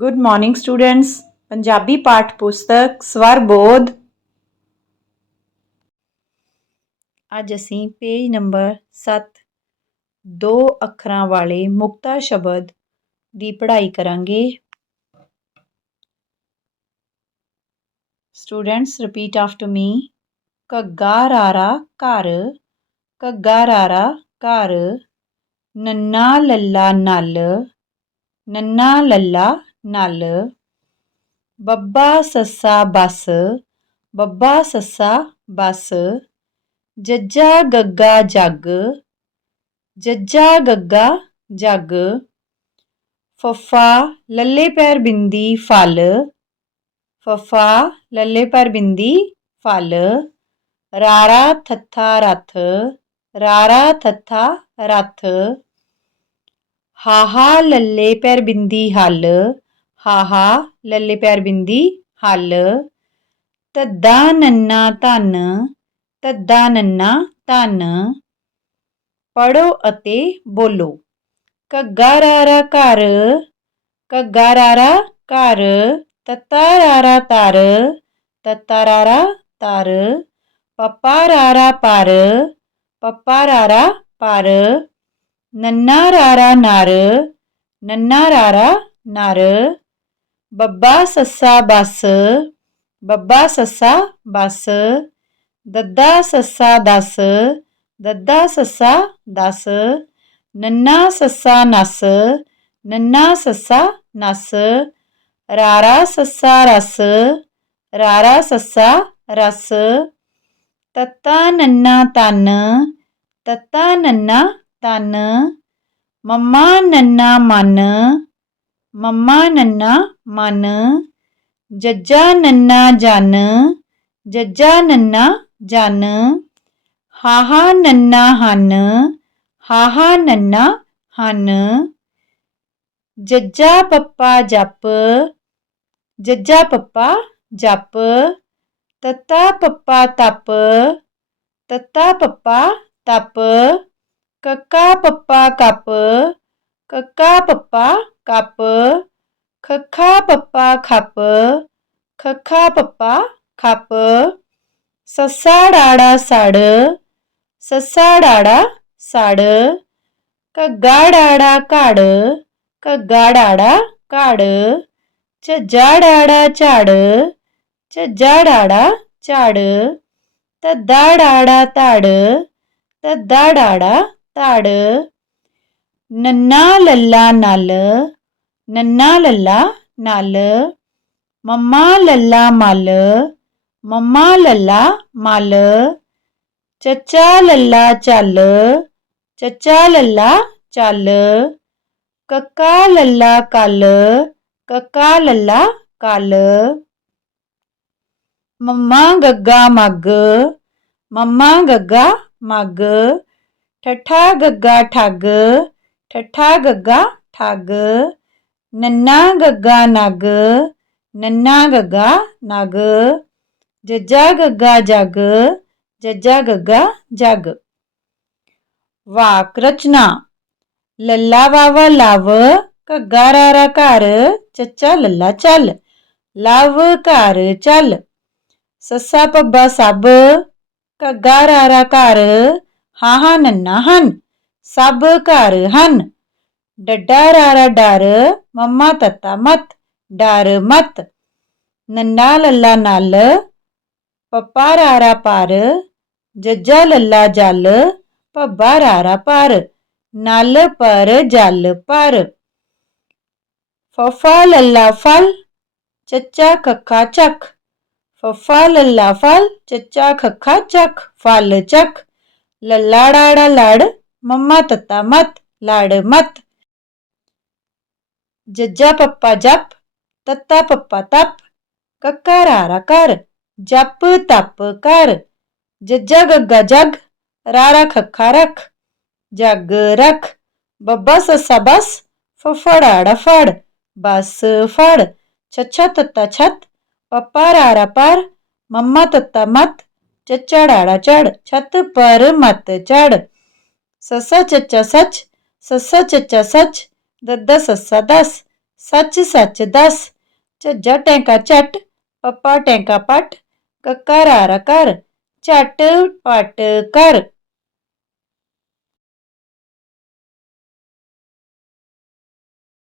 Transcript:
Good morning students Punjabi ਪਾਠ ਪੁਸਤਕ ਸਵਰ ਬੋਧ ਅੱਜ ਅਸੀਂ ਪੇਜ ਨੰਬਰ 7 ਦੋ ਅੱਖਰਾਂ ਵਾਲੇ ਮੁਕਤਾ ਸ਼ਬਦ ਦੀ ਪੜ੍ਹਾਈ ਕਰਾਂਗੇ ਸਟੂਡੈਂਟਸ ਰਿਪੀਟ ਆਫਟਰ ਮੀ ਘੱਗਾ ਰਾਰਾ ਘਰ ਘੱਗਾ ਰਾਰਾ ਘਰ ਨੰਨਾ ਲੱਲਾ ਨਲ ਨੰਨਾ ਲੱਲਾ ਨਲ ਬੱਬਾ ਸੱਸਾ ਬੱਸ, ਬੱਬਾ ਸੱਸਾ ਬੱਸ, ਜੱਜਾ ਗੱਗਾ ਜੱਗ, ਜੱਜਾ ਗੱਗਾ ਜੱਗ, ਫਫਾ ਲੱਲੇ ਪੈਰ ਬਿੰਦੀ ਫਲ, ਫਫਾ ਲੱਲੇ ਪੈਰ ਬਿੰਦੀ ਫਲ, ਰਾਰਾ ਥੱਥਾ ਰੱਥ, ਰਾਰਾ ਥੱਥਾ ਰੱਥ ਹਾਹਾ ਲੱਲੇ ਪੈਰ ਬਿੰਦੀ ਹਲ ਹਾਹਾ, ਲੱਲੇ ਪੈਰ ਬਿੰਦੀ, ਹਲ। ਤੱਦਾ ਨੰਨਾ ਧਨ, ਤੱਦਾ ਨੰਨਾ ਧਨ। ਪੜੋ ਅਤੇ ਬੋਲੋ। ਘੱਗਾ ਰਾਰਾ ਘਰ, ਘੱਗਾ ਰਾਰਾ ਘਰ। ਤੱਤਾ ਰਾਰਾ ਤਰ ਤੱਤਾ ਰਾਰਾ ਤਰ ਪੱਪਾ ਰਾਰਾ ਪਰ, ਪੱਪਾ ਰਾਰਾ ਪਰ। ਨੰਨਾ ਰਾਰਾ ਨਰ, ਨੰਨਾ ਰਾਰਾ ਨਰ। ਬੱਬਾ ਸੱਸਾ ਬਸ ਬੱਬਾ ਸੱਸਾ ਬਸ ਦੱਦਾ ਸੱਸਾ ਦਸ ਦੱਦਾ ਸੱਸਾ ਦਸ ਨੰਨਾ ਸੱਸਾ ਨਸ ਨੰਨਾ ਸੱਸਾ ਨਸ ਰਾਰਾ ਸੱਸਾ ਰਸ ਰਾਰਾ ਸੱਸਾ ਰਸ ਤੱਤਾ ਨੰਨਾ ਤਨ ਤੱਤਾ ਨੰਨਾ ਤਨ ਮੰਮਾ ਨੰਨਾ ਮਨ ਮੰਮਾ ਨੰਨਾ ਮਨ ਜੱਜਾ ਨੰਨਾ ਜਨ ਜੱਜਾ ਨੰਨਾ ਜਨ ਹਾਹਾ ਨੰਨਾ ਹਨ ਹਾਹਾ ਨੰਨਾ ਹਨ ਜੱਜਾ ਪੱਪਾ ਜੱਪ ਜੱਜਾ ਪੱਪਾ ਜੱਪ ਤੱਤਾ ਪੱਪਾ ਤਪ ਤੱਤਾ ਪੱਪਾ ਤਪ ਕੱਕਾ ਪੱਪਾ ਕੱਪ ਕੱਕਾ ਪੱਪਾ ਕੱਪ ਖੱਖਾ ਪੱਪਾ ਖੱਪ ਖੱਖਾ ਪੱਪਾ ਖੱਪ ਸੱਸਾ ਡਾੜਾ ਸੜ ਸੱਸਾ ਡਾੜਾ ਸੜ ਘੱਗਾ ਡਾੜਾ ਘੜ ਘੱਗਾ ਡਾੜਾ ਘੜ ਝੱਜਾ ਡਾੜਾ ਝੜ ਝੱਜਾ ਡਾੜਾ ਝੜ ਤੱਦਾ ਡਾੜਾ ਧੜ ਤੱਦਾ ਡਾੜਾ ਧੜ ਨੰਨਾ ਲੱਲਾ ਨਲ, ਨੰਨਾ ਲੱਲਾ ਨਲ, ਮੰਮਾ ਲੱਲਾ ਮਲ, ਮੰਮਾ ਲੱਲਾ ਮਲ, ਚੱਚਾ ਲੱਲਾ ਚੱਲ, ਚੱਚਾ ਲੱਲਾ ਚੱਲ, ਕੱਕਾ ਲੱਲਾ ਕੱਲ, ਕੱਕਾ ਲੱਲਾ ਕੱਲ। ਮੰਮਾ ਗੱਗਾ ਮੱਗ, ਮੰਮਾ ਗੱਗਾ ਮੱਗ, ਠੱਠਾ ਗੱਗਾ ਠੱਗ ਠੱਠਾ ਗੱਗਾ ਠੱਗ, ਨੰਨਾ ਗੱਗਾ ਨਗ, ਨੰਨਾ ਗੱਗਾ ਨਗ, ਜੱਜਾ ਗੱਗਾ ਜਗ, ਜੱਜਾ ਗੱਗਾ ਜਗ। ਵਾਕ ਰਚਨਾ, ਲੱਲਾ ਵਾਵਾ ਲਵ, ਘੱਗਾ ਰਾਰਾ ਘਰ, ਚੱਚਾ ਲੱਲਾ ਚੱਲ, ਲਵ ਘਰ ਚੱਲ। ਸੱਸਾ ਪੱਬਾ ਸਭ, ਘੱਗਾ ਰਾਰਾ ਘਰ ਹਾਹਾ ਨੰਨਾ ਹਨ। ਸਭ ਘਰ ਹਨ। ਡੱਡਾ ਰਾਰਾ ਡਰ, ਮੰਮਾ ਤੱਤਾ ਮਤ, ਡਰ ਮਤ। ਨੰਨਾ ਲੱਲਾ ਨਲ, ਪੱਪਾ ਰਾਰਾ ਪਰ, ਜੱਜਾ ਲੱਲਾ ਜਲ ਪੱਬਾ ਰਾਰਾ ਪਰ, ਨਲ ਪਰ, ਜਲ ਪਰ। ਫਫਾ ਲੱਲਾ ਫਲ, ਚੱਚਾ ਕੱਖਾ ਚੱਕ ਫਫਾ ਲੱਲਾ ਫਲ, ਚੱਚਾ ਖੱਖਾ ਚੱਖ, ਫਲ ਚੱਖ। ਲੱਲਾ ਡਾੜਾ ਲੜ ਮੰਮਾ ਤੱਤਾ ਮਤ, ਲੜ ਮਤ। ਜੱਜਾ ਪੱਪਾ ਜਪ, ਤੱਤਾ ਪੱਪਾ ਤਪ। ਕੱਕਾ ਰਾਰਾ ਕਰ ਜਪ ਤਪ ਕਰ ਜੱਜਾ ਗੱਗਾ ਜਗ, ਰਾਰਾ ਖੱਖਾ ਰੱਖ। ਜਗ ਰੱਖ, ਬੱਬਾ ਸੱਸਾ ਬਸ ਫਫੜਾੜਾ ਫੜ। ਬਸ ਫੜ, ਛੱਛਾ ਤੱਤਾ ਛੱਤ। ਪੱਪਾ ਰਾਰਾ ਪਰ, ਮੰਮਾ ਤੱਤਾ ਮਤ। ਚੱਚਾ ਚੜ, ਛੱਤ ਪਰ ਮਤ ਚੜ। ਸੱਸਾ ਚੱਚਾ ਸੱਚ ਸੱਸਾ ਚੱਚਾ ਸੱਚ ਦੱਦਾ ਸੱਸਾ ਦਸ ਸੱਚ ਸੱਚ ਦੱਸ ਝੱਝਾ ਟੈਂਕਾ ਝੱਟ ਪੱਪਾ ਟੈਂਕਾ ਪੱਟ ਕੱਕਾ ਰਾਰਾ ਕਰ ਝੱਟ ਪੱਟ ਕਰ